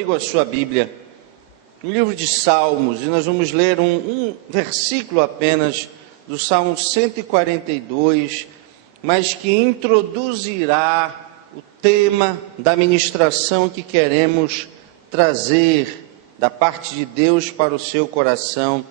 comigo a sua Bíblia, no livro de Salmos, e nós vamos ler um versículo apenas do Salmo 142, mas que introduzirá o tema da ministração que queremos trazer da parte de Deus para o seu coração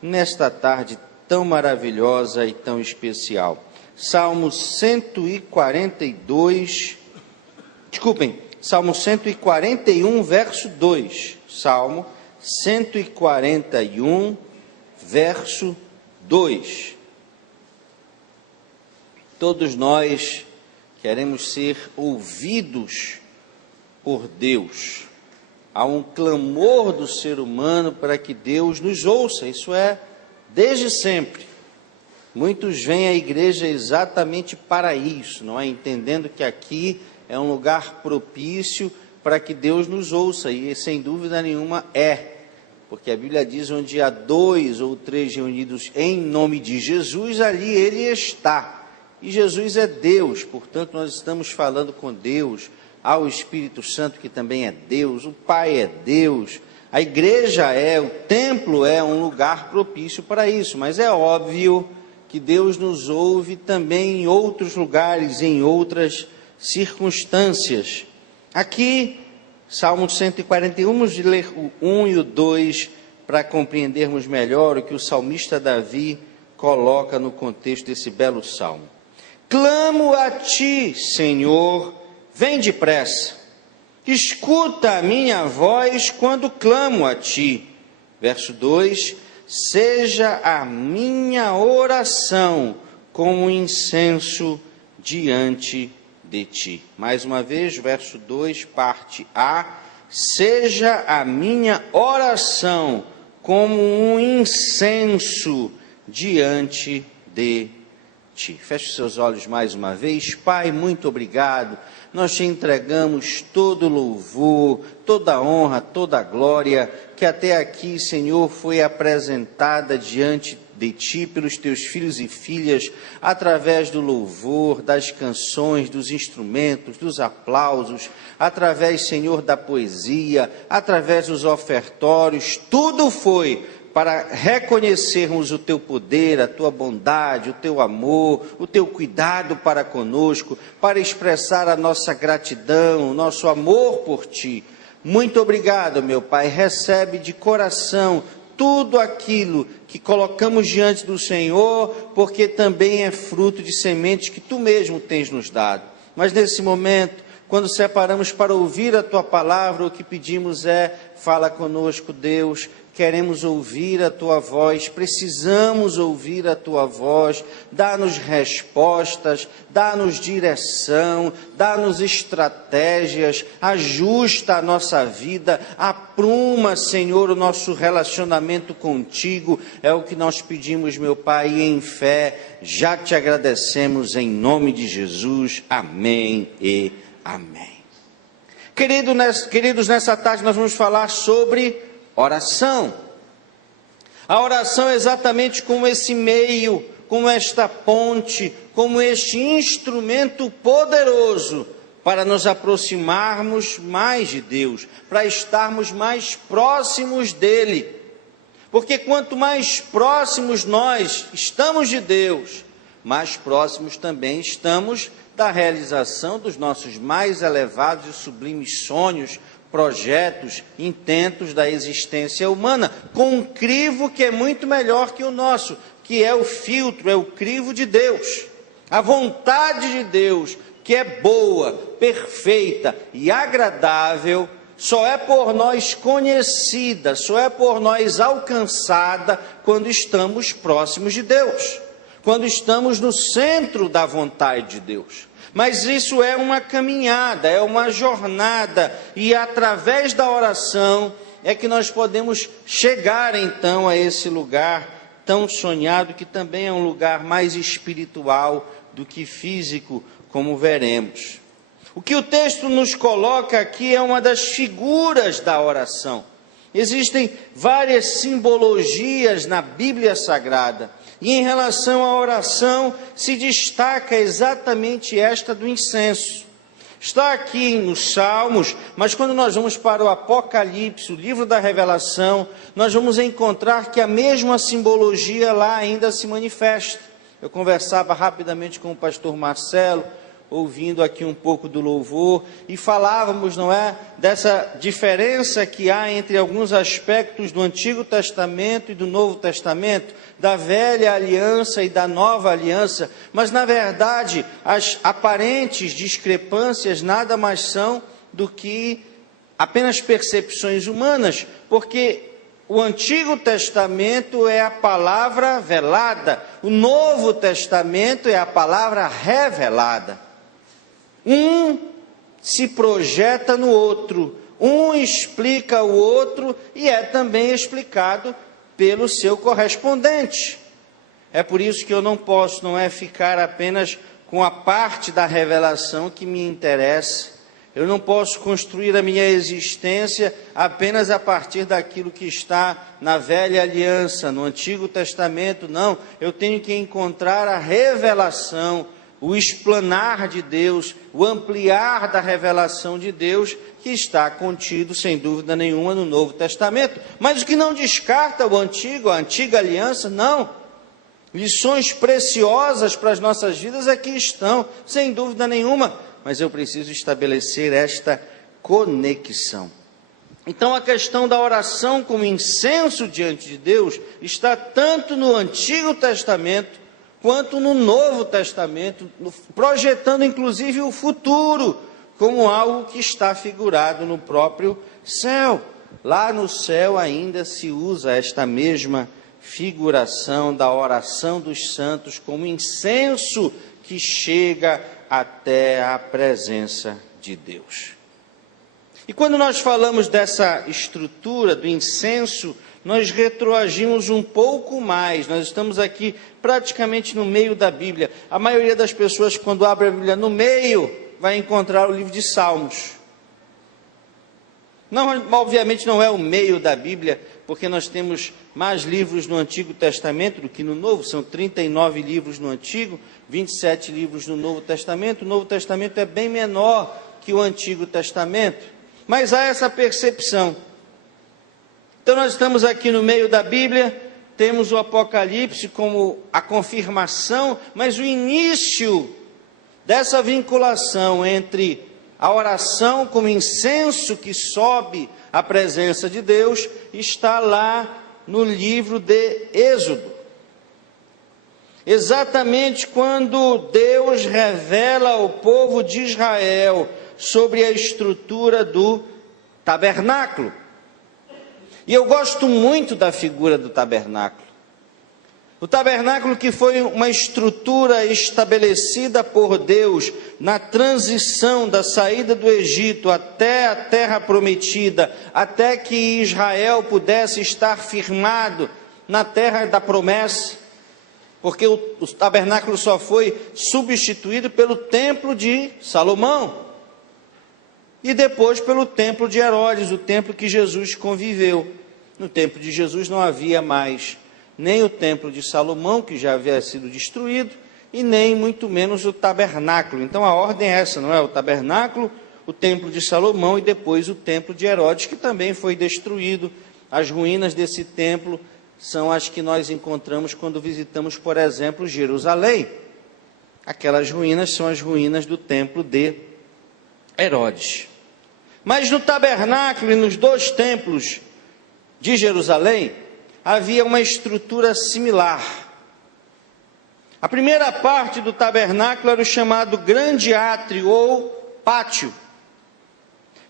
nesta tarde tão maravilhosa e tão especial. Salmo 141, verso 2. Salmo 141, verso 2. Todos nós queremos ser ouvidos por Deus. Há um clamor do ser humano para que Deus nos ouça, isso é, desde sempre. Muitos vêm à igreja exatamente para isso, não é? Entendendo que aqui é um lugar propício para que Deus nos ouça, e sem dúvida nenhuma porque a Bíblia diz: onde há 2 ou 3 reunidos em nome de Jesus, ali Ele está. E Jesus é Deus, portanto nós estamos falando com Deus. Há o Espírito Santo, que também é Deus, o Pai é Deus, a igreja o templo é um lugar propício para isso, mas é óbvio que Deus nos ouve também em outros lugares, em outras circunstâncias. Aqui, Salmo 141, vamos ler o 1 e o 2 para compreendermos melhor o que o salmista Davi coloca no contexto desse belo salmo. Clamo a ti, Senhor, vem depressa, escuta a minha voz quando clamo a ti. Verso 2, seja a minha oração como incenso diante de ti. Mais uma vez, verso 2, parte A, seja a minha oração como um incenso diante de ti. Feche os seus olhos mais uma vez. Pai, muito obrigado. Nós te entregamos todo louvor, toda honra, toda glória, que até aqui, Senhor, foi apresentada diante de ti pelos teus filhos e filhas, através do louvor, das canções, dos instrumentos, dos aplausos, através, Senhor, da poesia, através dos ofertórios, tudo foi para reconhecermos o teu poder, a tua bondade, o teu amor, o teu cuidado para conosco, para expressar a nossa gratidão, o nosso amor por ti. Muito obrigado, meu Pai. Recebe de coração tudo aquilo que colocamos diante do Senhor, porque também é fruto de sementes que tu mesmo tens nos dado. Mas nesse momento, quando separamos para ouvir a tua palavra, o que pedimos fala conosco, Deus. Queremos ouvir a tua voz, precisamos ouvir a tua voz, dá-nos respostas, dá-nos direção, dá-nos estratégias, ajusta a nossa vida, apruma, Senhor, o nosso relacionamento contigo, é o que nós pedimos, meu Pai, e em fé, já te agradecemos em nome de Jesus, amém e amém. Queridos, nessa tarde nós vamos falar sobre oração. A oração é exatamente como esse meio, como esta ponte, como este instrumento poderoso para nos aproximarmos mais de Deus, para estarmos mais próximos dele. Porque quanto mais próximos nós estamos de Deus, mais próximos também estamos da realização dos nossos mais elevados e sublimes sonhos, projetos, intentos da existência humana, com um crivo que é muito melhor que o nosso, que é o filtro, é o crivo de Deus. A vontade de Deus, que é boa, perfeita e agradável, só é por nós conhecida, só é por nós alcançada quando estamos próximos de Deus, quando estamos no centro da vontade de Deus. Mas isso é uma caminhada, é uma jornada, e através da oração é que nós podemos chegar então a esse lugar tão sonhado, que também é um lugar mais espiritual do que físico, como veremos. O que o texto nos coloca aqui é uma das figuras da oração. Existem várias simbologias na Bíblia Sagrada, e em relação à oração se destaca exatamente esta do incenso. Está aqui nos Salmos, mas quando nós vamos para o Apocalipse, o livro da Revelação, nós vamos encontrar que a mesma simbologia lá ainda se manifesta. Eu conversava rapidamente com o pastor Marcelo, ouvindo aqui um pouco do louvor, e falávamos, não é, dessa diferença que há entre alguns aspectos do Antigo Testamento e do Novo Testamento, da velha aliança e da nova aliança, mas na verdade as aparentes discrepâncias nada mais são do que apenas percepções humanas, porque o Antigo Testamento é a palavra velada, o Novo Testamento é a palavra revelada. Um se projeta no outro, um explica o outro e é também explicado pelo seu correspondente. É por isso que eu não posso, não é, ficar apenas com a parte da revelação que me interessa. Eu não posso construir a minha existência apenas a partir daquilo que está na velha aliança, no Antigo Testamento, não. Eu tenho que encontrar a revelação, o explanar de Deus, o ampliar da revelação de Deus, que está contido, sem dúvida nenhuma, no Novo Testamento. Mas o que não descarta o Antigo, a antiga aliança, não. Lições preciosas para as nossas vidas aqui estão, sem dúvida nenhuma, mas eu preciso estabelecer esta conexão. Então a questão da oração como incenso diante de Deus está tanto no Antigo Testamento quanto no Novo Testamento, projetando inclusive o futuro como algo que está figurado no próprio céu. Lá no céu ainda se usa esta mesma figuração da oração dos santos como incenso que chega até a presença de Deus. E quando nós falamos dessa estrutura do incenso, nós retroagimos um pouco mais. Nós estamos aqui praticamente no meio da Bíblia. A maioria das pessoas, quando abre a Bíblia no meio, vai encontrar o livro de Salmos. Não, obviamente não é o meio da Bíblia, porque nós temos mais livros no Antigo Testamento do que no Novo. São 39 livros no Antigo, 27 livros no Novo Testamento. O Novo Testamento é bem menor que o Antigo Testamento, mas há essa percepção. Então nós estamos aqui no meio da Bíblia, temos o Apocalipse como a confirmação, mas o início dessa vinculação entre a oração como incenso que sobe à presença de Deus está lá no livro de Êxodo. Exatamente quando Deus revela ao povo de Israel sobre a estrutura do tabernáculo. E eu gosto muito da figura do tabernáculo. O tabernáculo que foi uma estrutura estabelecida por Deus na transição da saída do Egito até a terra prometida, até que Israel pudesse estar firmado na terra da promessa, porque o tabernáculo só foi substituído pelo templo de Salomão e depois pelo templo de Herodes, o templo que Jesus conviveu. No templo de Jesus não havia mais nem o templo de Salomão, que já havia sido destruído, e nem muito menos o tabernáculo. Então a ordem é essa, não é? O tabernáculo, o templo de Salomão e depois o templo de Herodes, que também foi destruído. As ruínas desse templo são as que nós encontramos quando visitamos, por exemplo, Jerusalém. Aquelas ruínas são as ruínas do templo de Herodes. Mas no tabernáculo e nos dois templos de Jerusalém, havia uma estrutura similar. A primeira parte do tabernáculo era o chamado grande átrio ou pátio.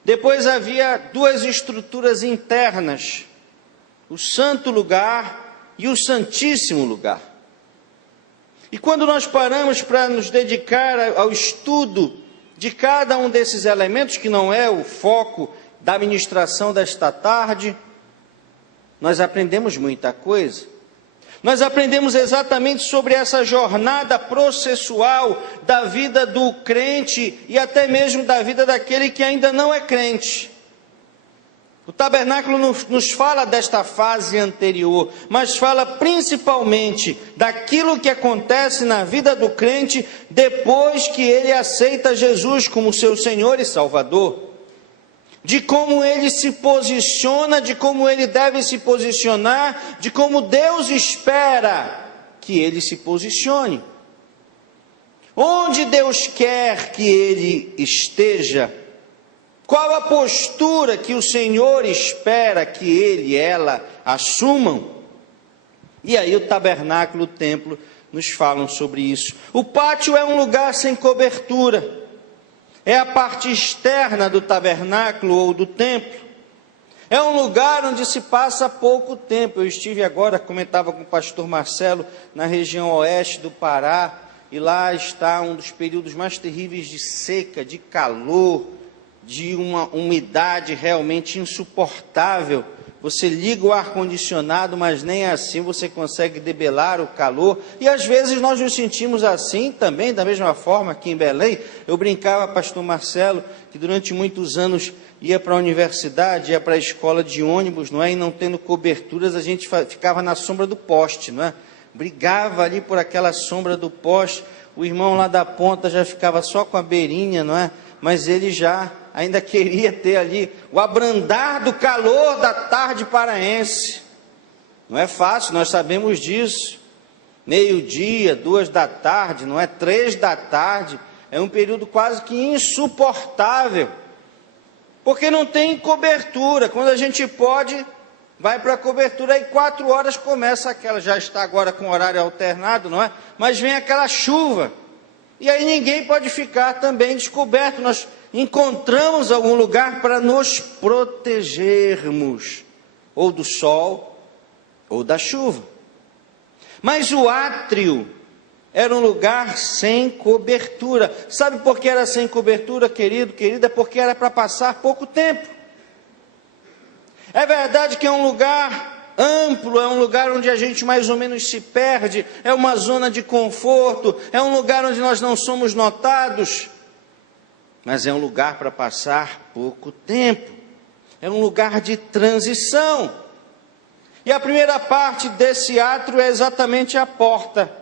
Depois havia duas estruturas internas, o santo lugar e o santíssimo lugar. E quando nós paramos para nos dedicar ao estudo de cada um desses elementos, que não é o foco da ministração desta tarde, nós aprendemos muita coisa. Nós aprendemos exatamente sobre essa jornada processual da vida do crente e até mesmo da vida daquele que ainda não é crente. O tabernáculo nos fala desta fase anterior, mas fala principalmente daquilo que acontece na vida do crente depois que ele aceita Jesus como seu Senhor e Salvador. De como ele se posiciona, de como ele deve se posicionar, de como Deus espera que ele se posicione. Onde Deus quer que ele esteja? Qual a postura que o Senhor espera que ele e ela assumam? E aí o tabernáculo, o templo, nos falam sobre isso. O pátio é um lugar sem cobertura. É a parte externa do tabernáculo ou do templo. É um lugar onde se passa pouco tempo. Eu estive agora, comentava com o pastor Marcelo, na região oeste do Pará, e lá está um dos períodos mais terríveis de seca, de calor, de uma umidade realmente insuportável. Você liga o ar-condicionado, mas nem assim você consegue debelar o calor. E às vezes nós nos sentimos assim também, da mesma forma aqui em Belém. Eu brincava, pastor Marcelo, que durante muitos anos ia para a universidade, ia para a escola de ônibus, não é? E não tendo coberturas, a gente ficava na sombra do poste, não é? Brigava ali por aquela sombra do poste. O irmão lá da ponta já ficava só com a beirinha, não é? Mas ele já ainda queria ter ali o abrandar do calor da tarde paraense. Não é fácil, nós sabemos disso. Meio-dia, 2 da tarde, não é? 3 da tarde, é um período quase que insuportável, porque não tem cobertura. Quando a gente pode, vai para a cobertura, aí 4 horas começa aquela, já está agora com horário alternado, não é? Mas vem aquela chuva, e aí ninguém pode ficar também descoberto. Nós encontramos algum lugar para nos protegermos, ou do sol, ou da chuva. Mas o átrio era um lugar sem cobertura. Sabe por que era sem cobertura, querido, querida? Porque era para passar pouco tempo. É verdade que é um lugar amplo, é um lugar onde a gente mais ou menos se perde, é uma zona de conforto, é um lugar onde nós não somos notados, mas é um lugar para passar pouco tempo, é um lugar de transição. E a primeira parte desse átrio é exatamente a porta,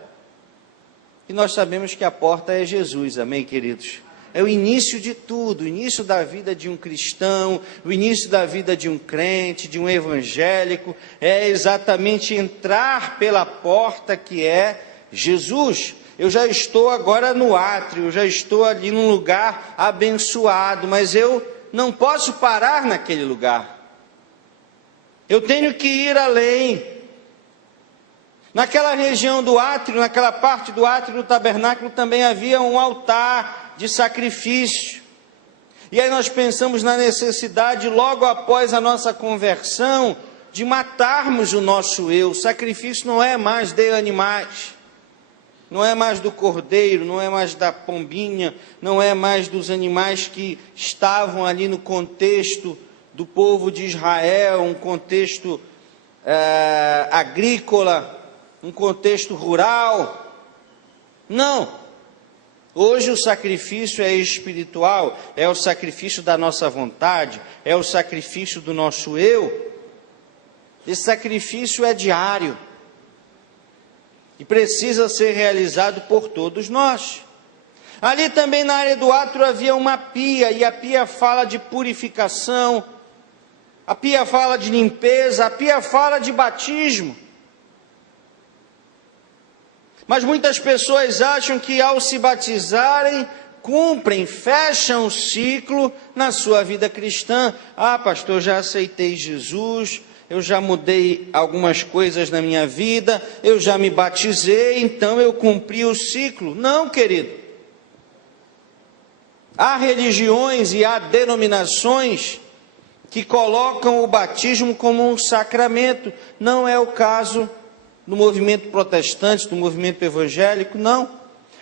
e nós sabemos que a porta é Jesus, amém, queridos? É o início de tudo, o início da vida de um cristão, o início da vida de um crente, de um evangélico, é exatamente entrar pela porta que é Jesus. Eu já estou agora no átrio, eu já estou ali num lugar abençoado, mas eu não posso parar naquele lugar. Eu tenho que ir além. Naquela região do átrio, naquela parte do átrio do tabernáculo também havia um altar de sacrifício. E aí nós pensamos na necessidade, logo após a nossa conversão, de matarmos o nosso eu. O sacrifício não é mais de animais, não é mais do cordeiro, não é mais da pombinha, não é mais dos animais que estavam ali no contexto do povo de Israel, um contexto agrícola, um contexto rural. Não. Hoje o sacrifício é espiritual, é o sacrifício da nossa vontade, é o sacrifício do nosso eu. Esse sacrifício é diário e precisa ser realizado por todos nós. Ali também na área do átrio havia uma pia, e a pia fala de purificação, a pia fala de limpeza, a pia fala de batismo. Mas muitas pessoas acham que ao se batizarem, cumprem, fecham o ciclo na sua vida cristã. Ah, pastor, eu já aceitei Jesus, eu já mudei algumas coisas na minha vida, eu já me batizei, então eu cumpri o ciclo. Não, querido. Há religiões e há denominações que colocam o batismo como um sacramento. Não é o caso do movimento protestante, do movimento evangélico, não.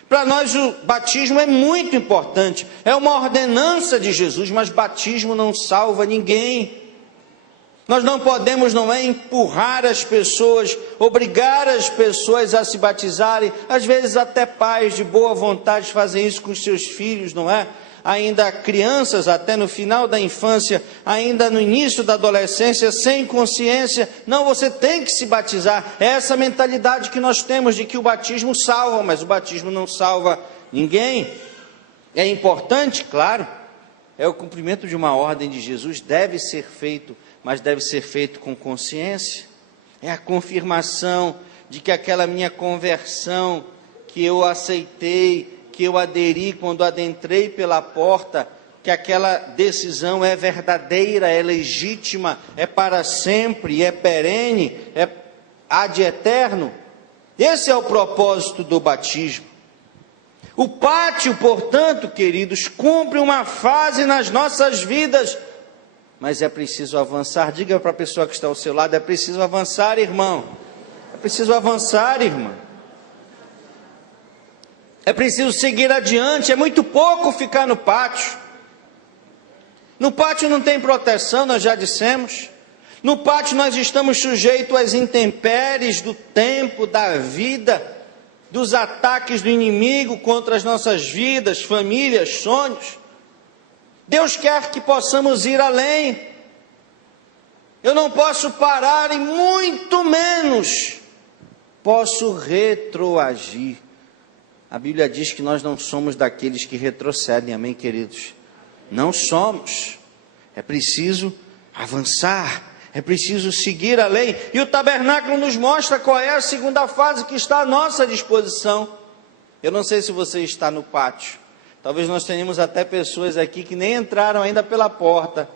Para nós o batismo é muito importante, é uma ordenança de Jesus, mas batismo não salva ninguém. Nós não podemos, não é, empurrar as pessoas, obrigar as pessoas a se batizarem. Às vezes até pais de boa vontade fazem isso com os seus filhos, não é? ainda crianças, até no final da infância, ainda no início da adolescência, sem consciência. Não, você tem que se batizar. É essa mentalidade que nós temos de que o batismo salva, mas o batismo não salva ninguém. É importante, claro, é o cumprimento de uma ordem de Jesus, deve ser feito, mas deve ser feito com consciência. É a confirmação de que aquela minha conversão, que eu aceitei, que eu aderi quando adentrei pela porta, que aquela decisão é verdadeira, é legítima, é para sempre, é perene, é ad eterno. Esse é o propósito do batismo. O pátio, portanto, queridos, cumpre uma fase nas nossas vidas, mas é preciso avançar. Diga para a pessoa que está ao seu lado, é preciso avançar, irmão. É preciso avançar, irmã. É preciso seguir adiante, é muito pouco ficar no pátio. No pátio não tem proteção, nós já dissemos. No pátio nós estamos sujeitos às intempéries do tempo, da vida, dos ataques do inimigo contra as nossas vidas, famílias, sonhos. Deus quer que possamos ir além. Eu não posso parar e muito menos posso retroagir. A Bíblia diz que nós não somos daqueles que retrocedem, amém, queridos? Não somos. É preciso avançar, é preciso seguir além. E o tabernáculo nos mostra qual é a segunda fase que está à nossa disposição. Eu não sei se você está no pátio. Talvez nós tenhamos até pessoas aqui que nem entraram ainda pela porta.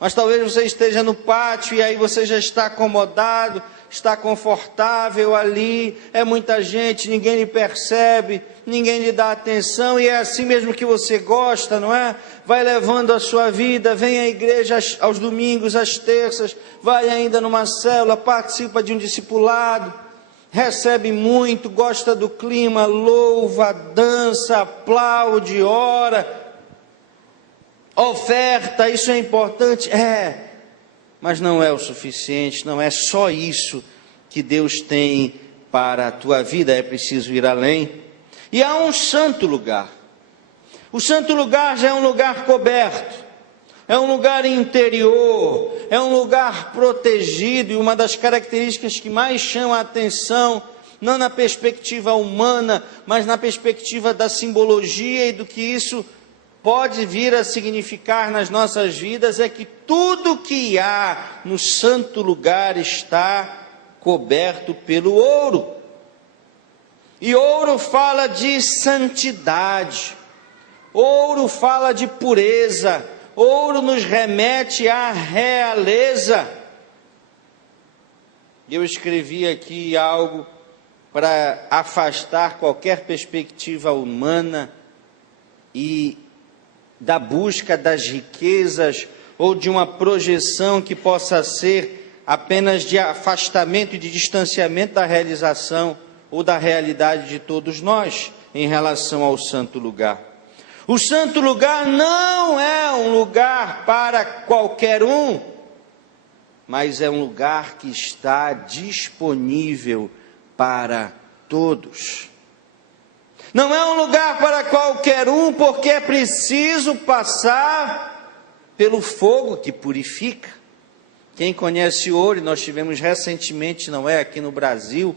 Mas talvez você esteja no pátio e aí você já está acomodado, está confortável ali, é muita gente, ninguém lhe percebe, ninguém lhe dá atenção, e é assim mesmo que você gosta, não é? Vai levando a sua vida, vem à igreja aos domingos, às terças, vai ainda numa célula, participa de um discipulado, recebe muito, gosta do clima, louva, dança, aplaude, ora, oferta, isso é importante? É. Mas não é o suficiente, não é só isso que Deus tem para a tua vida, é preciso ir além. E há um santo lugar. O santo lugar já é um lugar coberto, é um lugar interior, é um lugar protegido, e uma das características que mais chama a atenção, não na perspectiva humana, mas na perspectiva da simbologia e do que isso pode vir a significar nas nossas vidas, é que tudo que há no santo lugar está coberto pelo ouro. E ouro fala de santidade, ouro fala de pureza, ouro nos remete à realeza. Eu escrevi aqui algo para afastar qualquer perspectiva humana e da busca das riquezas ou de uma projeção que possa ser apenas de afastamento e de distanciamento da realização ou da realidade de todos nós em relação ao santo lugar. O santo lugar não é um lugar para qualquer um, mas é um lugar que está disponível para todos. Não é um lugar para qualquer um, porque é preciso passar pelo fogo que purifica. Quem conhece ouro, e nós tivemos recentemente, não é, aqui no Brasil,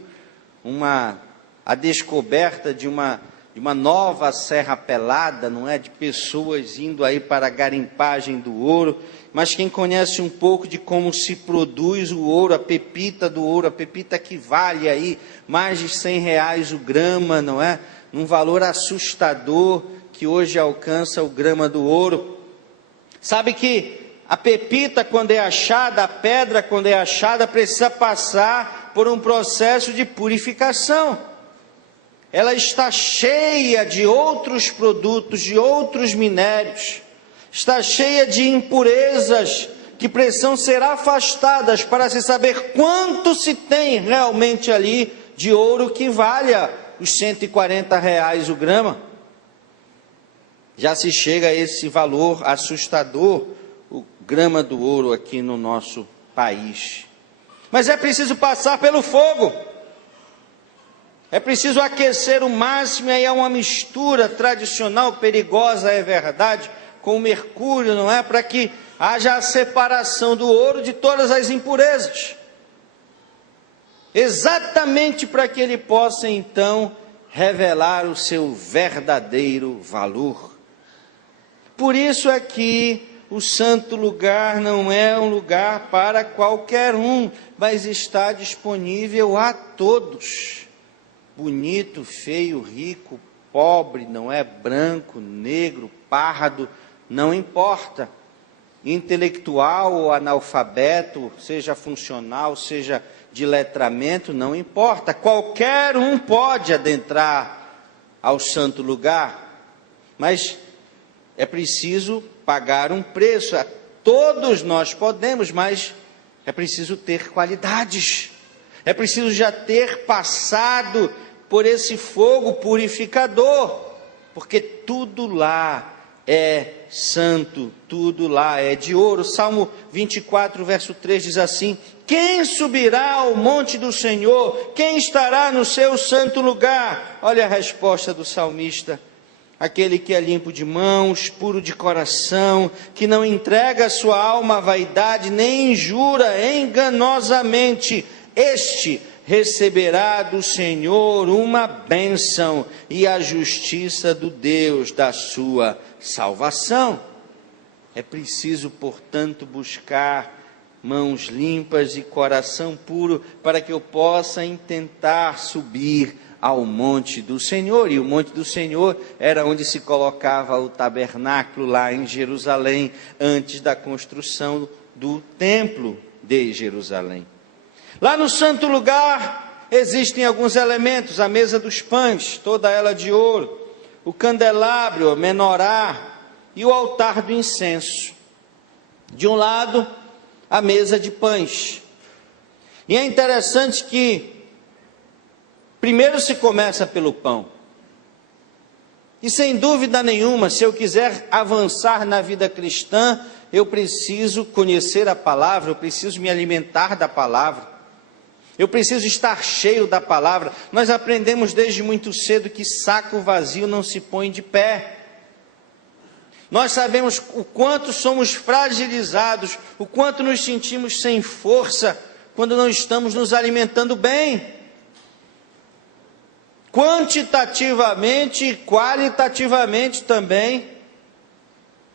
a descoberta de uma nova serra pelada, não é, de pessoas indo aí para a garimpagem do ouro. Mas quem conhece um pouco de como se produz o ouro, a pepita do ouro, a pepita que vale aí mais de R$100 o grama, não é? Um valor assustador que hoje alcança o grama do ouro. Sabe que a pepita, quando é achada, a pedra, quando é achada, precisa passar por um processo de purificação. Ela está cheia de outros produtos, de outros minérios, está cheia de impurezas que precisam ser afastadas para se saber quanto se tem realmente ali de ouro que valha os R$140 o grama. Já se chega a esse valor assustador, o grama do ouro aqui no nosso país. Mas é preciso passar pelo fogo. É preciso aquecer o máximo, e aí há uma mistura tradicional, perigosa, é verdade, com o mercúrio, não é? Para que haja a separação do ouro de todas as impurezas. Exatamente para que ele possa então revelar o seu verdadeiro valor. Por isso é que o santo lugar não é um lugar para qualquer um, mas está disponível a todos. Bonito, feio, rico, pobre, não é? Branco, negro, pardo, não importa. Intelectual ou analfabeto, seja funcional, seja de letramento, não importa. Qualquer um pode adentrar ao santo lugar, mas é preciso pagar um preço. Todos nós podemos, mas é preciso ter qualidades. É preciso já ter passado por esse fogo purificador, porque tudo lá é santo, tudo lá é de ouro. Salmo 24, verso 3 diz assim: quem subirá ao monte do Senhor? Quem estará no seu santo lugar? Olha a resposta do salmista: aquele que é limpo de mãos, puro de coração, que não entrega a sua alma à vaidade, nem injura enganosamente, este receberá do Senhor uma bênção e a justiça do Deus da sua salvação. É preciso, portanto, buscar mãos limpas e coração puro, para que eu possa intentar subir ao monte do Senhor. E o monte do Senhor era onde se colocava o tabernáculo lá em Jerusalém, antes da construção do templo de Jerusalém. Lá no santo lugar existem alguns elementos: a mesa dos pães, toda ela de ouro, o candelabro, a menorá e o altar do incenso. De um lado, a mesa de pães. E é interessante que primeiro se começa pelo pão. E sem dúvida nenhuma, se eu quiser avançar na vida cristã, eu preciso conhecer a palavra, eu preciso me alimentar da palavra. Eu preciso estar cheio da palavra. Nós aprendemos desde muito cedo que saco vazio não se põe de pé. Nós sabemos o quanto somos fragilizados, o quanto nos sentimos sem força quando não estamos nos alimentando bem. Quantitativamente e qualitativamente também.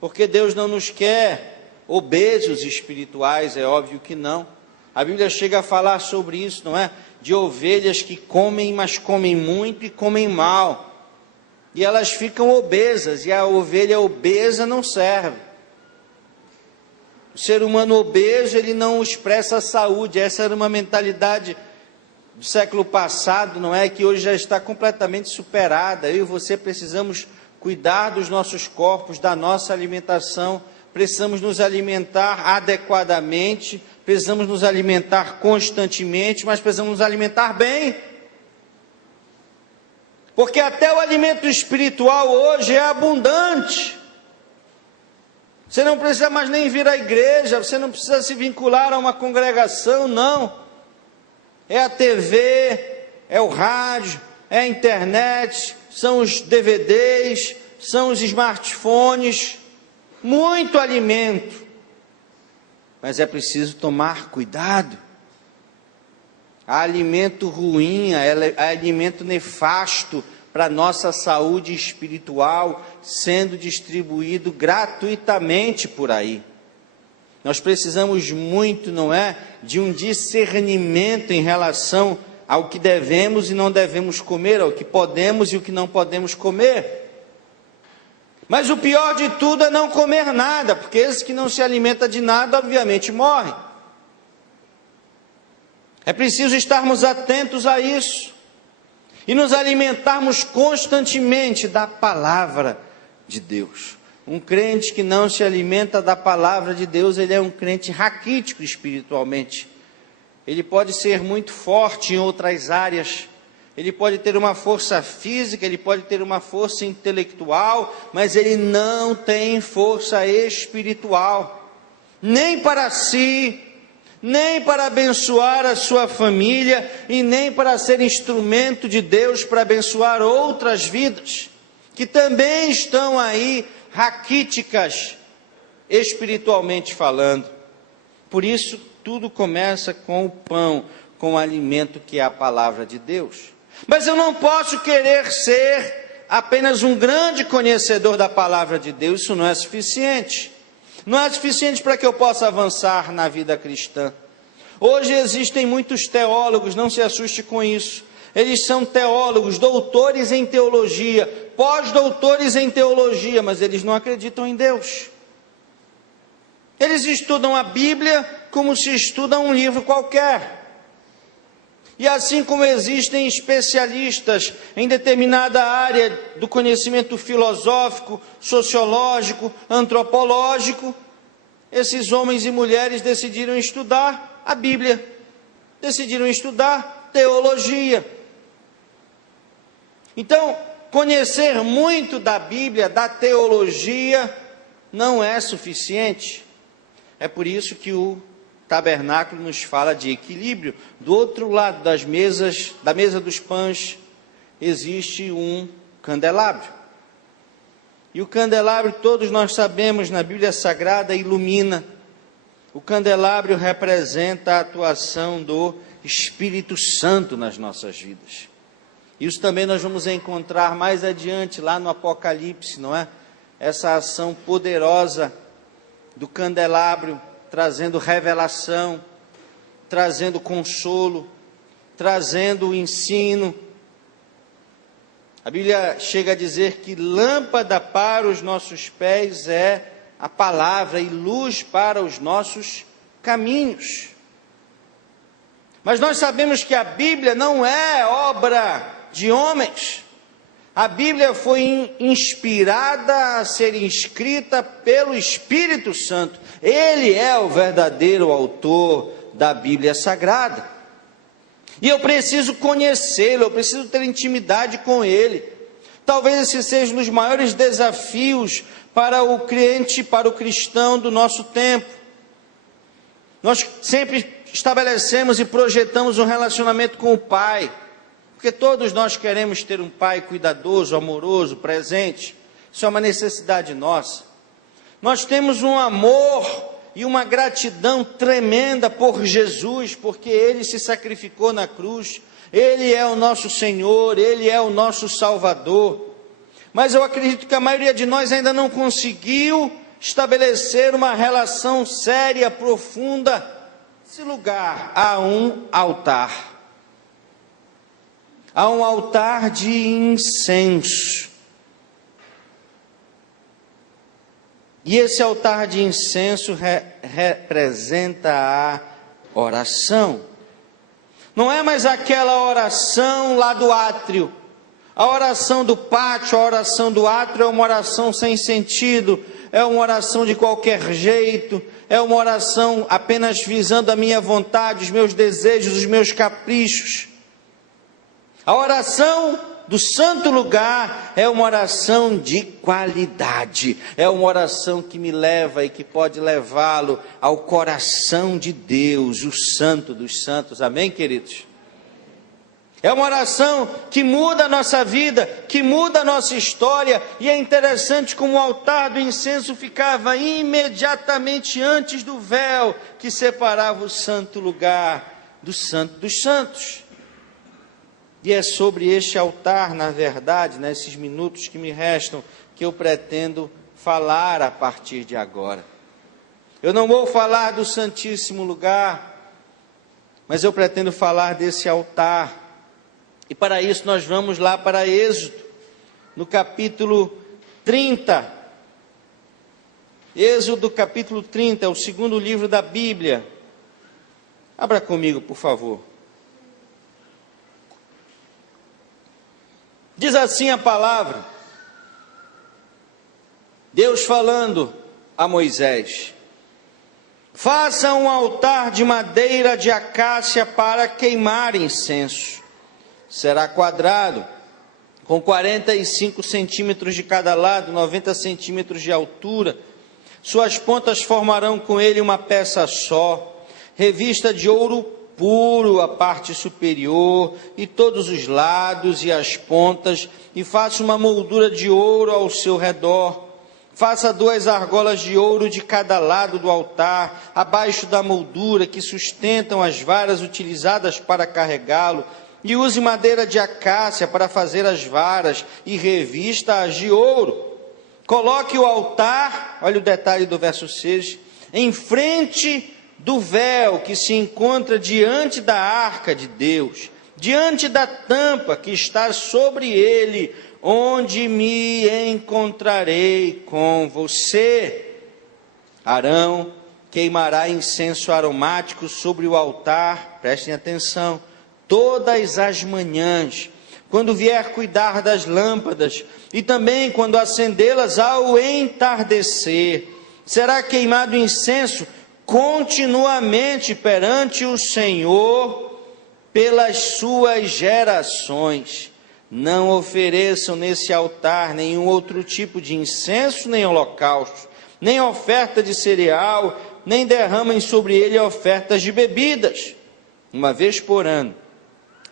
Porque Deus não nos quer obesos espirituais, é óbvio que não. A Bíblia chega a falar sobre isso, não é? De ovelhas que comem, mas comem muito e comem mal. E elas ficam obesas, e a ovelha obesa não serve. O ser humano obeso, ele não expressa saúde. Essa era uma mentalidade do século passado, não é? Que hoje já está completamente superada. Eu e você precisamos cuidar dos nossos corpos, da nossa alimentação. Precisamos nos alimentar adequadamente, precisamos nos alimentar constantemente, mas precisamos nos alimentar bem. Porque até o alimento espiritual hoje é abundante. Você não precisa mais nem vir à igreja, você não precisa se vincular a uma congregação, não. É a TV, é o rádio, é a internet, são os DVDs, são os smartphones. Muito alimento, mas é preciso tomar cuidado. Há alimento ruim, há alimento nefasto para a nossa saúde espiritual, sendo distribuído gratuitamente por aí. Nós precisamos muito, não é, de um discernimento em relação ao que devemos e não devemos comer, ao que podemos e o que não podemos comer. Mas o pior de tudo é não comer nada, porque esse que não se alimenta de nada, obviamente, morre. É preciso estarmos atentos a isso, e nos alimentarmos constantemente da palavra de Deus. Um crente que não se alimenta da palavra de Deus, ele é um crente raquítico espiritualmente. Ele pode ser muito forte em outras áreas, ele pode ter uma força física, ele pode ter uma força intelectual, mas ele não tem força espiritual, nem para si, nem para abençoar a sua família e nem para ser instrumento de Deus para abençoar outras vidas, que também estão aí raquíticas, espiritualmente falando. Por isso, tudo começa com o pão, com o alimento que é a palavra de Deus. Mas eu não posso querer ser apenas um grande conhecedor da palavra de Deus, isso não é suficiente. Não é suficiente para que eu possa avançar na vida cristã. Hoje existem muitos teólogos, não se assuste com isso. Eles são teólogos, doutores em teologia, pós-doutores em teologia, mas eles não acreditam em Deus. Eles estudam a Bíblia como se estuda um livro qualquer. E assim como existem especialistas em determinada área do conhecimento filosófico, sociológico, antropológico, esses homens e mulheres decidiram estudar a Bíblia, decidiram estudar teologia. Então, conhecer muito da Bíblia, da teologia, não é suficiente. É por isso que o tabernáculo nos fala de equilíbrio. Do outro lado da mesa dos pães, existe um candelabro. E o candelabro, todos nós sabemos, na Bíblia Sagrada, ilumina. O candelabro representa a atuação do Espírito Santo nas nossas vidas. Isso também nós vamos encontrar mais adiante, lá no Apocalipse, não é? Essa ação poderosa do candelabro, trazendo revelação, trazendo consolo, trazendo ensino. A Bíblia chega a dizer que lâmpada para os nossos pés é a palavra e luz para os nossos caminhos. Mas nós sabemos que a Bíblia não é obra de homens. A Bíblia foi inspirada a ser escrita pelo Espírito Santo. Ele é o verdadeiro autor da Bíblia Sagrada. E eu preciso conhecê-lo, eu preciso ter intimidade com ele. Talvez esse seja um dos maiores desafios para o crente, para o cristão do nosso tempo. Nós sempre estabelecemos e projetamos um relacionamento com o Pai, porque todos nós queremos ter um Pai cuidadoso, amoroso, presente. Isso é uma necessidade nossa. Nós temos um amor e uma gratidão tremenda por Jesus, porque Ele se sacrificou na cruz. Ele é o nosso Senhor, Ele é o nosso Salvador. Mas eu acredito que a maioria de nós ainda não conseguiu estabelecer uma relação séria, profunda. Esse lugar há um altar. Há um altar de incenso. E esse altar de incenso representa a oração. Não é mais aquela oração lá do átrio. A oração do pátio, a oração do átrio é uma oração sem sentido, é uma oração de qualquer jeito, é uma oração apenas visando a minha vontade, os meus desejos, os meus caprichos. A oração do santo lugar é uma oração de qualidade, é uma oração que me leva e que pode levá-lo ao coração de Deus, o santo dos santos, amém, queridos? É uma oração que muda a nossa vida, que muda a nossa história, e é interessante como o altar do incenso ficava imediatamente antes do véu que separava o santo lugar do santo dos santos. E é sobre este altar, na verdade, nesses minutos que me restam, que eu pretendo falar a partir de agora. Eu não vou falar do Santíssimo Lugar, mas eu pretendo falar desse altar. E para isso nós vamos lá para Êxodo, no capítulo 30. Êxodo capítulo 30, é o segundo livro da Bíblia. Abra comigo, por favor. Diz assim a palavra, Deus falando a Moisés: faça um altar de madeira de acácia para queimar incenso. Será quadrado, com 45 centímetros de cada lado, 90 centímetros de altura. Suas pontas formarão com ele uma peça só. revista de ouro puro a parte superior e todos os lados e as pontas, e faça uma moldura de ouro ao seu redor. Faça 2 argolas de ouro de cada lado do altar, abaixo da moldura, que sustentam as varas utilizadas para carregá-lo, e use madeira de acácia para fazer as varas, e revista-as de ouro. Coloque o altar, olha o detalhe do verso 6, em frente do véu que se encontra diante da arca de Deus, diante da tampa que está sobre ele, onde me encontrarei com você. Arão queimará incenso aromático sobre o altar, prestem atenção, todas as manhãs, quando vier cuidar das lâmpadas, e também quando acendê-las ao entardecer. Será queimado incenso continuamente perante o Senhor pelas suas gerações. Não ofereçam nesse altar nenhum outro tipo de incenso, nem holocausto, nem oferta de cereal, nem derramem sobre ele ofertas de bebidas. Uma vez por ano,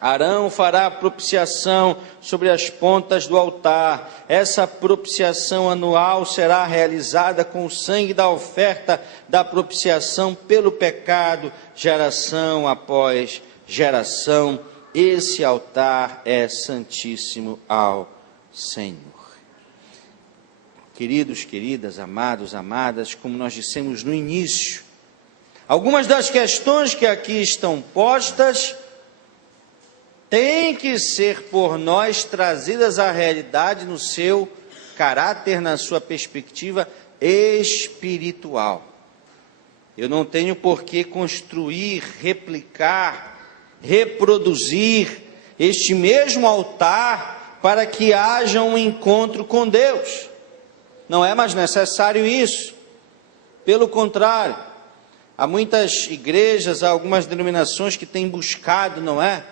Arão fará propiciação sobre as pontas do altar. Essa propiciação anual será realizada com o sangue da oferta da propiciação pelo pecado, geração após geração. Esse altar é santíssimo ao Senhor. Queridos, queridas, amados, amadas, como nós dissemos no início, algumas das questões que aqui estão postas têm que ser por nós trazidas à realidade no seu caráter, na sua perspectiva espiritual. Eu não tenho por que construir, replicar, reproduzir este mesmo altar para que haja um encontro com Deus. Não é mais necessário isso. Pelo contrário, há muitas igrejas, há algumas denominações que têm buscado, não é?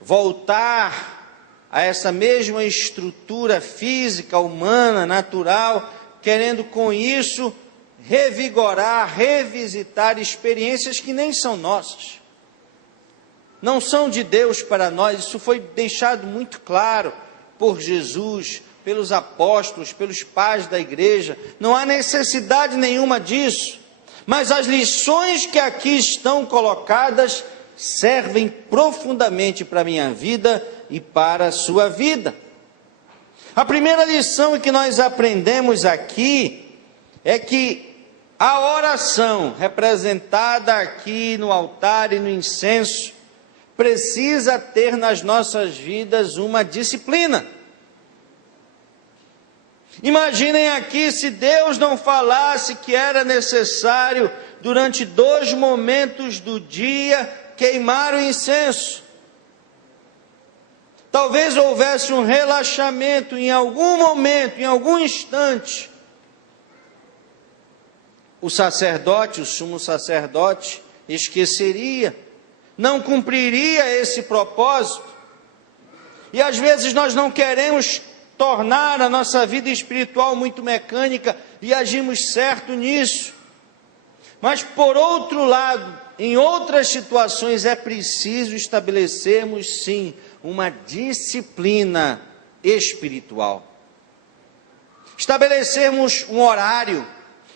Voltar a essa mesma estrutura física, humana, natural, querendo com isso revigorar, revisitar experiências que nem são nossas. Não são de Deus para nós, isso foi deixado muito claro por Jesus, pelos apóstolos, pelos pais da igreja. Não há necessidade nenhuma disso, mas as lições que aqui estão colocadas servem profundamente para a minha vida e para a sua vida. A primeira lição que nós aprendemos aqui é que a oração representada aqui no altar e no incenso precisa ter nas nossas vidas uma disciplina. Imaginem aqui se Deus não falasse que era necessário durante 2 momentos do dia queimar o incenso. Talvez houvesse um relaxamento em algum momento, em algum instante. O sacerdote, o sumo sacerdote, esqueceria, não cumpriria esse propósito. E às vezes nós não queremos tornar a nossa vida espiritual muito mecânica e agimos certo nisso. Mas por outro lado, em outras situações é preciso estabelecermos sim uma disciplina espiritual. Estabelecermos um horário,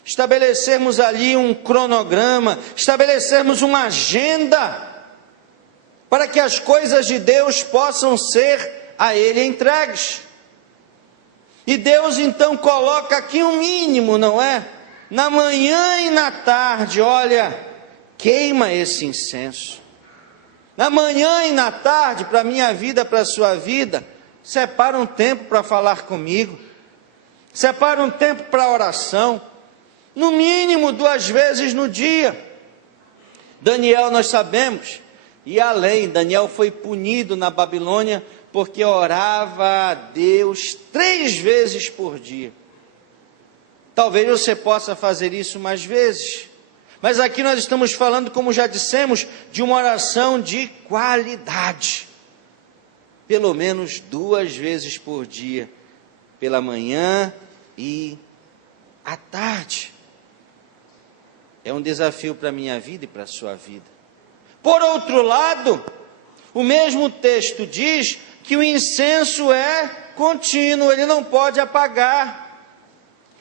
estabelecermos ali um cronograma, estabelecermos uma agenda para que as coisas de Deus possam ser a Ele entregues. E Deus então coloca aqui um mínimo, não é? Na manhã e na tarde, olha, queima esse incenso. Na manhã e na tarde, para a minha vida, para a sua vida, separa um tempo para falar comigo. Separa um tempo para oração. No mínimo 2 vezes no dia. Daniel, nós sabemos, e além, Daniel foi punido na Babilônia porque orava a Deus 3 vezes por dia. Talvez você possa fazer isso mais vezes, mas aqui nós estamos falando, como já dissemos, de uma oração de qualidade. Pelo menos 2 vezes por dia, pela manhã e à tarde. É um desafio para a minha vida e para a sua vida. Por outro lado, o mesmo texto diz que o incenso é contínuo, ele não pode apagar.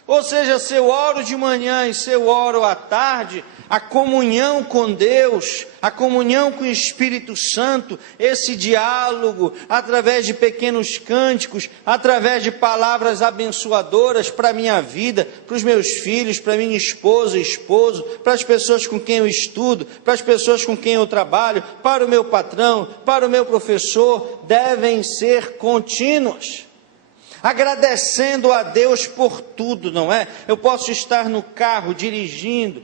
Ou seja, se eu oro de manhã e se eu oro à tarde, a comunhão com Deus, a comunhão com o Espírito Santo, esse diálogo através de pequenos cânticos, através de palavras abençoadoras para a minha vida, para os meus filhos, para minha esposa e esposo, para as pessoas com quem eu estudo, para as pessoas com quem eu trabalho, para o meu patrão, para o meu professor, devem ser contínuas. Agradecendo a Deus por tudo, não é? Eu posso estar no carro dirigindo,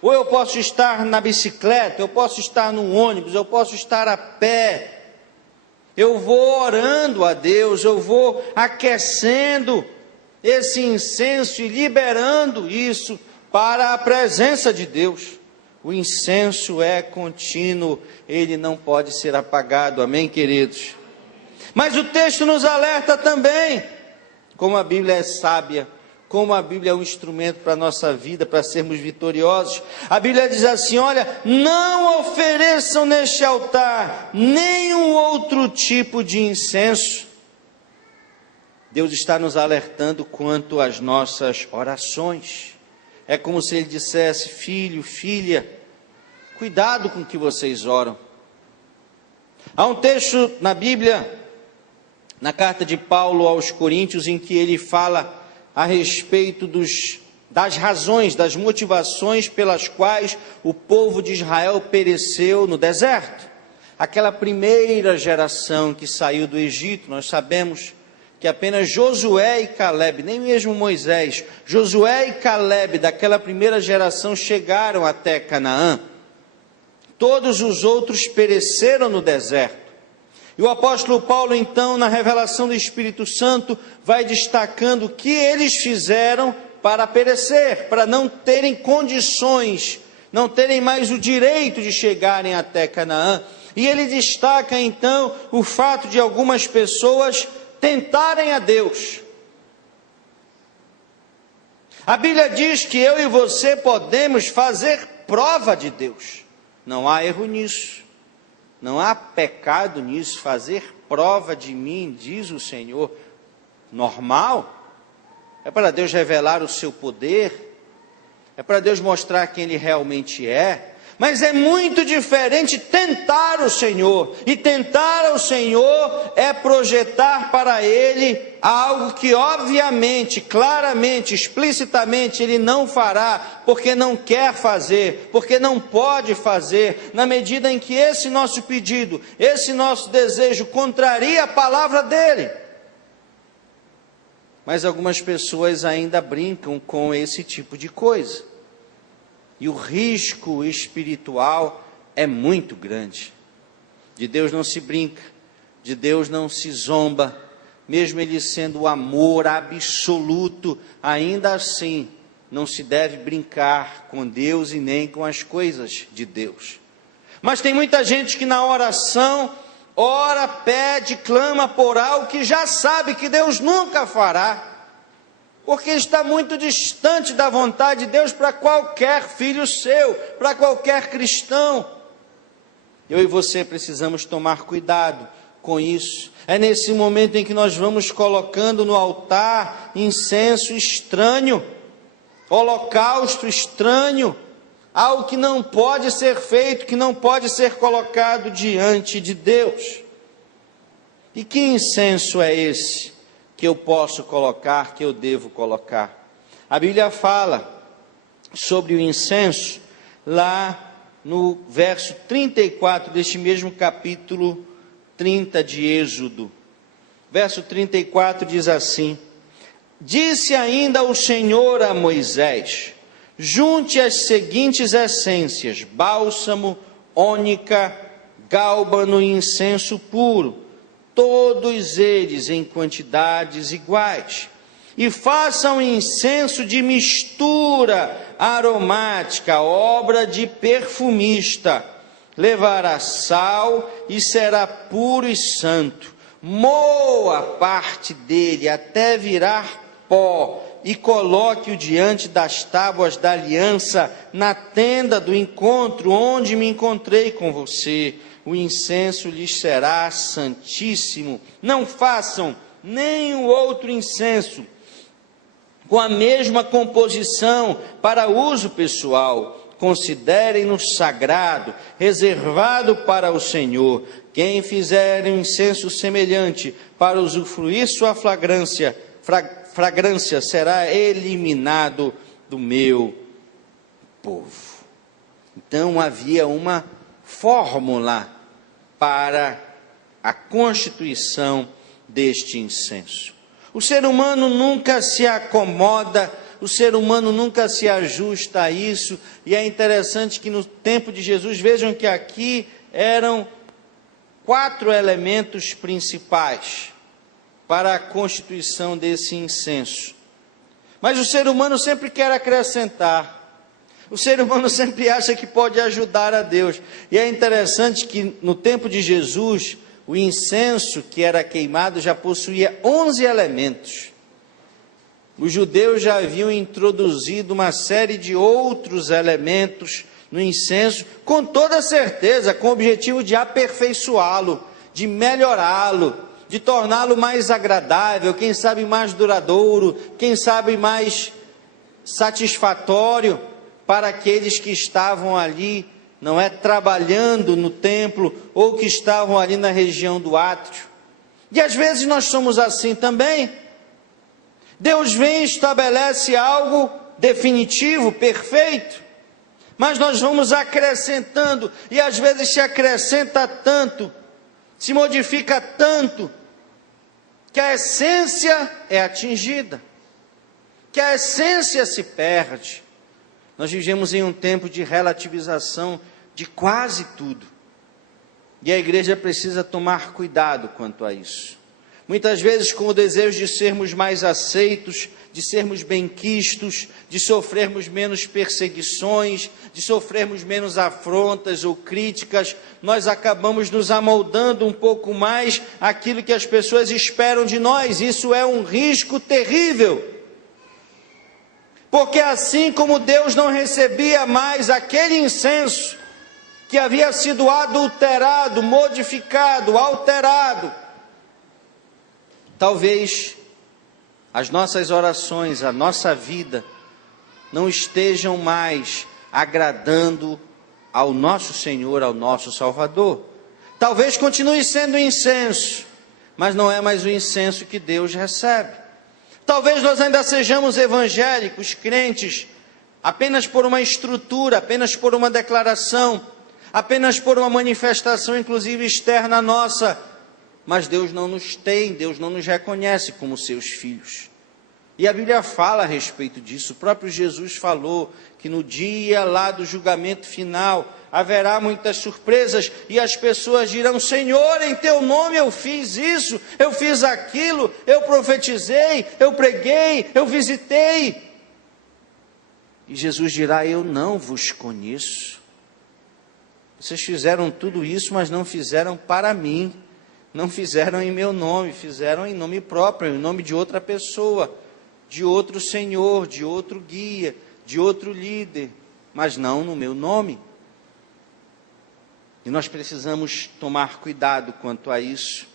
ou eu posso estar na bicicleta, eu posso estar no ônibus, eu posso estar a pé. Eu vou orando a Deus, eu vou aquecendo esse incenso e liberando isso para a presença de Deus. O incenso é contínuo, ele não pode ser apagado, amém, queridos? Mas o texto nos alerta também, como a Bíblia é sábia, como a Bíblia é um instrumento para a nossa vida, para sermos vitoriosos. A Bíblia diz assim, olha, não ofereçam neste altar nenhum outro tipo de incenso. Deus está nos alertando quanto às nossas orações. É como se Ele dissesse, filho, filha, cuidado com o que vocês oram. Há um texto na Bíblia, na carta de Paulo aos Coríntios, em que ele fala a respeito das razões, das motivações pelas quais o povo de Israel pereceu no deserto. Aquela primeira geração que saiu do Egito, nós sabemos que apenas Josué e Calebe, nem mesmo Moisés, Josué e Calebe daquela primeira geração chegaram até Canaã. Todos os outros pereceram no deserto. E o apóstolo Paulo, então, na revelação do Espírito Santo, vai destacando o que eles fizeram para perecer, para não terem condições, não terem mais o direito de chegarem até Canaã. E ele destaca, então, o fato de algumas pessoas tentarem a Deus. A Bíblia diz que eu e você podemos fazer prova de Deus. Não há erro nisso. Não há pecado nisso, fazer prova de mim, diz o Senhor. Normal? É para Deus revelar o seu poder, é para Deus mostrar quem Ele realmente é. Mas é muito diferente tentar o Senhor, e tentar ao Senhor é projetar para Ele algo que obviamente, claramente, explicitamente Ele não fará, porque não quer fazer, porque não pode fazer, na medida em que esse nosso pedido, esse nosso desejo contraria a palavra dEle. Mas algumas pessoas ainda brincam com esse tipo de coisa. E o risco espiritual é muito grande. De Deus não se brinca, de Deus não se zomba, mesmo Ele sendo o amor absoluto, ainda assim não se deve brincar com Deus e nem com as coisas de Deus. Mas tem muita gente que na oração, ora, pede, clama por algo que já sabe que Deus nunca fará, porque está muito distante da vontade de Deus para qualquer filho seu, para qualquer cristão. Eu e você precisamos tomar cuidado com isso. É nesse momento em que nós vamos colocando no altar incenso estranho, holocausto estranho, algo que não pode ser feito, que não pode ser colocado diante de Deus. E que incenso é esse que eu posso colocar, que eu devo colocar? A Bíblia fala sobre o incenso lá no verso 34 deste mesmo capítulo 30 de Êxodo. Verso 34 diz assim: disse ainda o Senhor a Moisés: junte as seguintes essências: bálsamo, ônica, gálbano e incenso puro, todos eles em quantidades iguais, e façam incenso de mistura aromática, obra de perfumista. Levará sal e será puro e santo. Moa parte dele até virar pó e coloque-o diante das tábuas da aliança, na tenda do encontro, onde me encontrei com você. O incenso lhes será santíssimo. Não façam nenhum outro incenso com a mesma composição para uso pessoal. Considerem-no sagrado, reservado para o Senhor. Quem fizer um incenso semelhante para usufruir sua fragrância será eliminado do meu povo. Então havia uma fórmula para a constituição deste incenso. O ser humano nunca se acomoda, o ser humano nunca se ajusta a isso, e é interessante que no tempo de Jesus, vejam que aqui eram 4 elementos principais para a constituição desse incenso. Mas o ser humano sempre quer acrescentar. O ser humano sempre acha que pode ajudar a Deus. E é interessante que no tempo de Jesus, o incenso que era queimado já possuía 11 elementos. Os judeus já haviam introduzido uma série de outros elementos no incenso, com toda certeza, com o objetivo de aperfeiçoá-lo, de melhorá-lo, de torná-lo mais agradável, quem sabe mais duradouro, quem sabe mais satisfatório para aqueles que estavam ali, não é, trabalhando no templo, ou que estavam ali na região do átrio. E às vezes nós somos assim também. Deus vem e estabelece algo definitivo, perfeito, mas nós vamos acrescentando, e às vezes se acrescenta tanto, se modifica tanto, que a essência é atingida, que a essência se perde. Nós vivemos em um tempo de relativização de quase tudo, e a igreja precisa tomar cuidado quanto a isso. Muitas vezes com o desejo de sermos mais aceitos, de sermos bem-quistos, de sofrermos menos perseguições, de sofrermos menos afrontas ou críticas, nós acabamos nos amoldando um pouco mais àquilo que as pessoas esperam de nós. Isso é um risco terrível. Porque assim como Deus não recebia mais aquele incenso que havia sido adulterado, modificado, alterado, talvez as nossas orações, a nossa vida, não estejam mais agradando ao nosso Senhor, ao nosso Salvador. Talvez continue sendo incenso, mas não é mais o incenso que Deus recebe. Talvez nós ainda sejamos evangélicos, crentes, apenas por uma estrutura, apenas por uma declaração, apenas por uma manifestação, inclusive externa nossa, mas Deus não nos tem, Deus não nos reconhece como seus filhos. E a Bíblia fala a respeito disso. O próprio Jesus falou que no dia lá do julgamento final haverá muitas surpresas e as pessoas dirão: Senhor, em teu nome eu fiz isso, eu fiz aquilo, eu profetizei, eu preguei, eu visitei. E Jesus dirá: eu não vos conheço. Vocês fizeram tudo isso, mas não fizeram para mim. Não fizeram em meu nome, fizeram em nome próprio, em nome de outra pessoa, de outro senhor, de outro guia, de outro líder, mas não no meu nome. E nós precisamos tomar cuidado quanto a isso.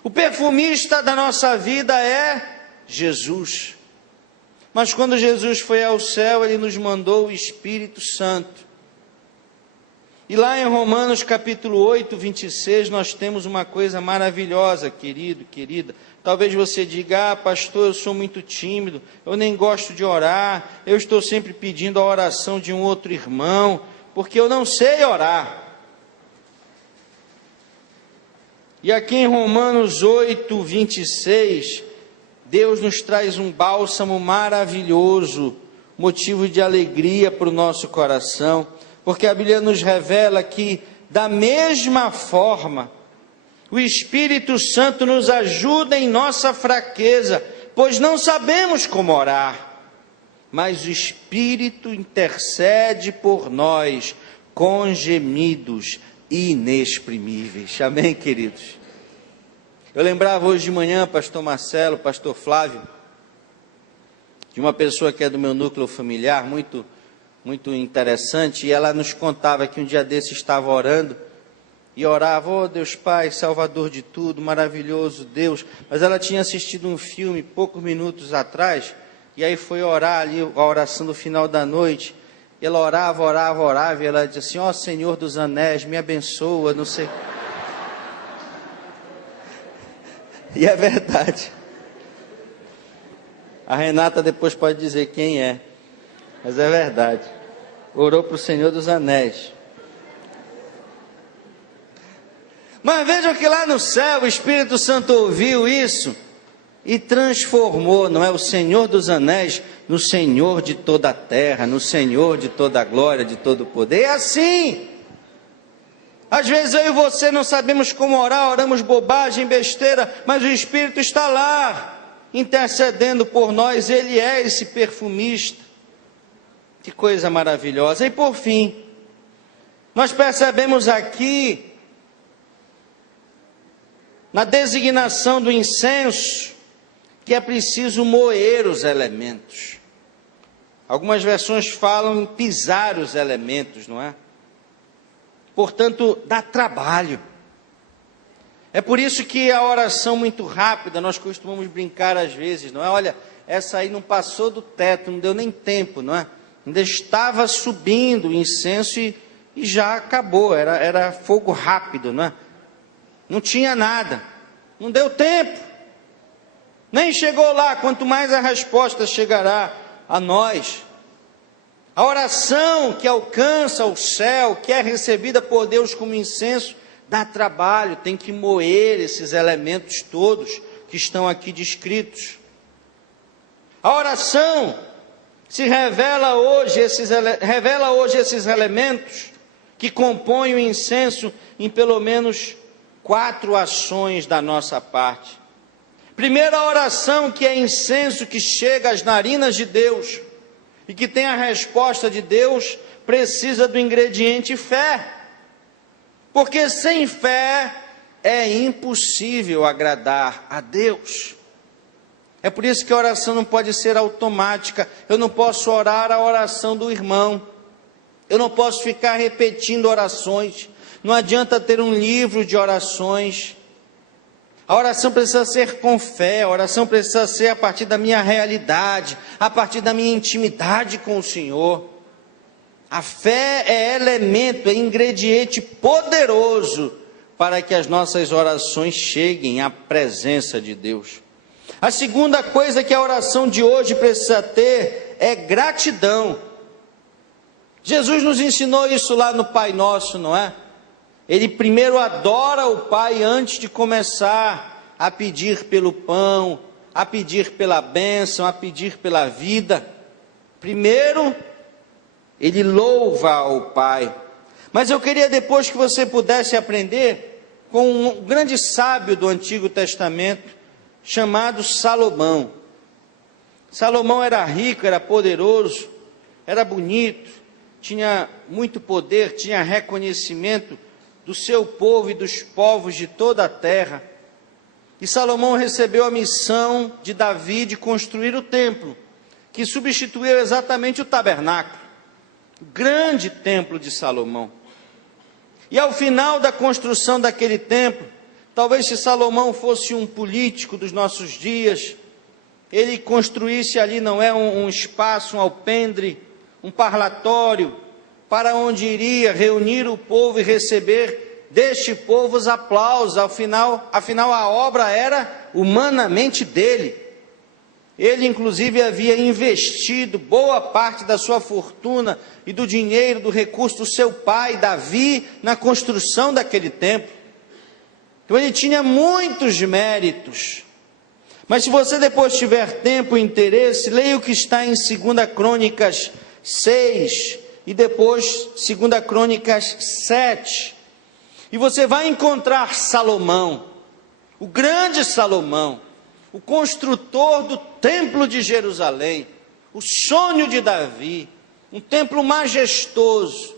O perfumista da nossa vida é Jesus. Mas quando Jesus foi ao céu, Ele nos mandou o Espírito Santo. E lá em Romanos capítulo 8, 26, nós temos uma coisa maravilhosa, querido, querida. Talvez você diga: pastor, eu sou muito tímido, eu nem gosto de orar, eu estou sempre pedindo a oração de um outro irmão, porque eu não sei orar. E aqui em Romanos 8, 26, Deus nos traz um bálsamo maravilhoso, motivo de alegria para o nosso coração. Porque a Bíblia nos revela que, da mesma forma, o Espírito Santo nos ajuda em nossa fraqueza, pois não sabemos como orar, mas o Espírito intercede por nós com gemidos inexprimíveis. Amém, queridos? Eu lembrava hoje de manhã, pastor Marcelo, pastor Flávio, de uma pessoa que é do meu núcleo familiar, muito interessante, e ela nos contava que um dia desse estava orando, e orava, oh Deus Pai, Salvador de tudo, maravilhoso Deus, mas ela tinha assistido um filme poucos minutos atrás, e aí foi orar ali, a oração do final da noite, e ela orava, e ela dizia assim, ó Senhor dos Anéis, me abençoa, não sei. E é verdade. A Renata depois pode dizer quem é, mas é verdade. Orou para o Senhor dos Anéis. Mas vejam que lá no céu o Espírito Santo ouviu isso e transformou, não é, o Senhor dos Anéis no Senhor de toda a terra, no Senhor de toda a glória, de todo o poder. É assim. Às vezes eu e você não sabemos como orar, oramos bobagem, besteira, mas o Espírito está lá, intercedendo por nós, Ele é esse perfumista. Que coisa maravilhosa. E por fim, nós percebemos aqui, na designação do incenso, que é preciso moer os elementos. Algumas versões falam em pisar os elementos, não é? Portanto, dá trabalho. É por isso que a oração muito rápida, nós costumamos brincar às vezes, não é? Olha, essa aí não passou do teto, não deu nem tempo, não é? Ainda estava subindo o incenso e já acabou, era fogo rápido, não é? Não tinha nada, não deu tempo, nem chegou lá, quanto mais a resposta chegará a nós. A oração que alcança o céu, que é recebida por Deus como incenso, dá trabalho, tem que moer esses elementos todos que estão aqui descritos. A oração se revela hoje esses elementos que compõem o incenso em pelo menos 4 ações da nossa parte. Primeiro, a oração, que é incenso que chega às narinas de Deus e que tem a resposta de Deus, precisa do ingrediente fé. Porque sem fé é impossível agradar a Deus. É por isso que a oração não pode ser automática. Eu não posso orar a oração do irmão. Eu não posso ficar repetindo orações. Não adianta ter um livro de orações. A oração precisa ser com fé, a oração precisa ser a partir da minha realidade, a partir da minha intimidade com o Senhor. A fé é elemento, é ingrediente poderoso para que as nossas orações cheguem à presença de Deus. A segunda coisa que a oração de hoje precisa ter é gratidão. Jesus nos ensinou isso lá no Pai Nosso, não é? Ele primeiro adora o Pai antes de começar a pedir pelo pão, a pedir pela bênção, a pedir pela vida. Primeiro, ele louva ao Pai. Mas eu queria depois que você pudesse aprender com um grande sábio do Antigo Testamento, chamado Salomão. Salomão era rico, era poderoso, era bonito, tinha muito poder, tinha reconhecimento do seu povo e dos povos de toda a terra. E Salomão recebeu a missão de Davi de construir o templo, que substituiu exatamente o tabernáculo, o grande templo de Salomão. E ao final da construção daquele templo, talvez se Salomão fosse um político dos nossos dias, ele construísse ali, não é, um espaço, um alpendre, um parlatório, para onde iria reunir o povo e receber deste povo os aplausos. Afinal a obra era humanamente dele. Ele inclusive havia investido boa parte da sua fortuna e do dinheiro, do recurso do seu pai, Davi, na construção daquele templo. Então ele tinha muitos méritos. Mas se você depois tiver tempo e interesse, leia o que está em 2 Crônicas 6 e depois 2 Crônicas 7. E você vai encontrar Salomão, o grande Salomão, o construtor do templo de Jerusalém, o sonho de Davi, um templo majestoso.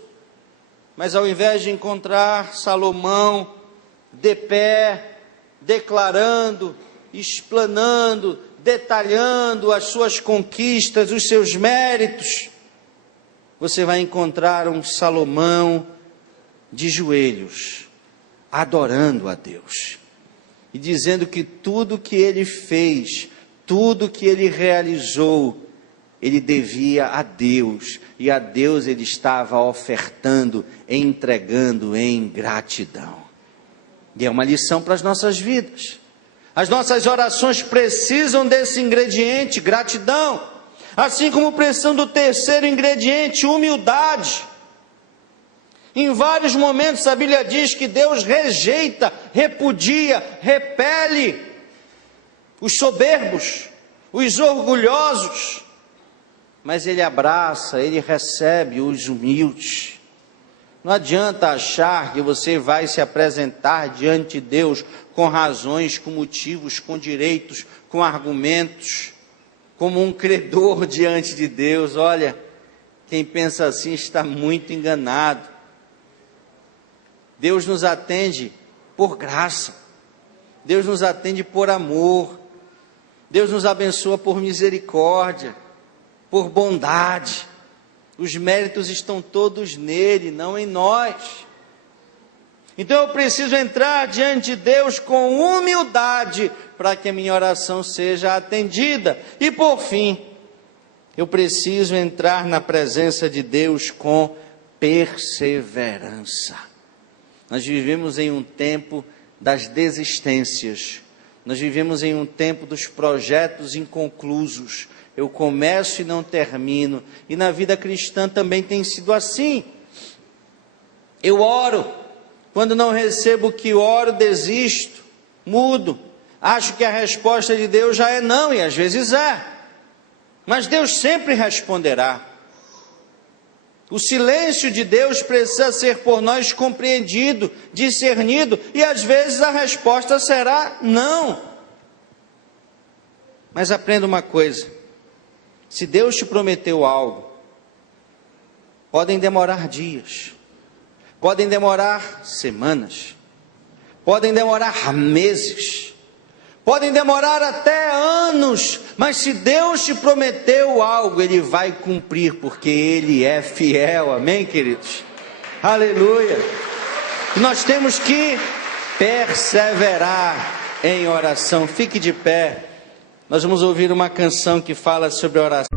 Mas ao invés de encontrar Salomão de pé, declarando, explanando, detalhando as suas conquistas, os seus méritos, você vai encontrar um Salomão de joelhos, adorando a Deus, e dizendo que tudo que ele fez, tudo que ele realizou, ele devia a Deus, e a Deus ele estava ofertando, entregando em gratidão. E é uma lição para as nossas vidas. As nossas orações precisam desse ingrediente, gratidão, assim como precisam do terceiro ingrediente, humildade. Em vários momentos a Bíblia diz que Deus rejeita, repudia, repele os soberbos, os orgulhosos, mas Ele abraça, Ele recebe os humildes. Não adianta achar que você vai se apresentar diante de Deus com razões, com motivos, com direitos, com argumentos, como um credor diante de Deus. Olha, quem pensa assim está muito enganado. Deus nos atende por graça, Deus nos atende por amor, Deus nos abençoa por misericórdia, por bondade. Os méritos estão todos nele, não em nós. Então eu preciso entrar diante de Deus com humildade, para que a minha oração seja atendida. E por fim, eu preciso entrar na presença de Deus com perseverança. Nós vivemos em um tempo das desistências, nós vivemos em um tempo dos projetos inconclusos. Eu começo e não termino, e na vida cristã também tem sido assim. Eu oro, quando não recebo o que oro, desisto, mudo, acho que a resposta de Deus já é não, e às vezes é, mas Deus sempre responderá. O silêncio de Deus precisa ser por nós compreendido, discernido, e às vezes a resposta será não. Mas aprenda uma coisa: se Deus te prometeu algo, podem demorar dias, podem demorar semanas, podem demorar meses, podem demorar até anos, mas se Deus te prometeu algo, Ele vai cumprir, porque Ele é fiel, amém, queridos? Aleluia! E nós temos que perseverar em oração. Fique de pé, nós vamos ouvir uma canção que fala sobre oração.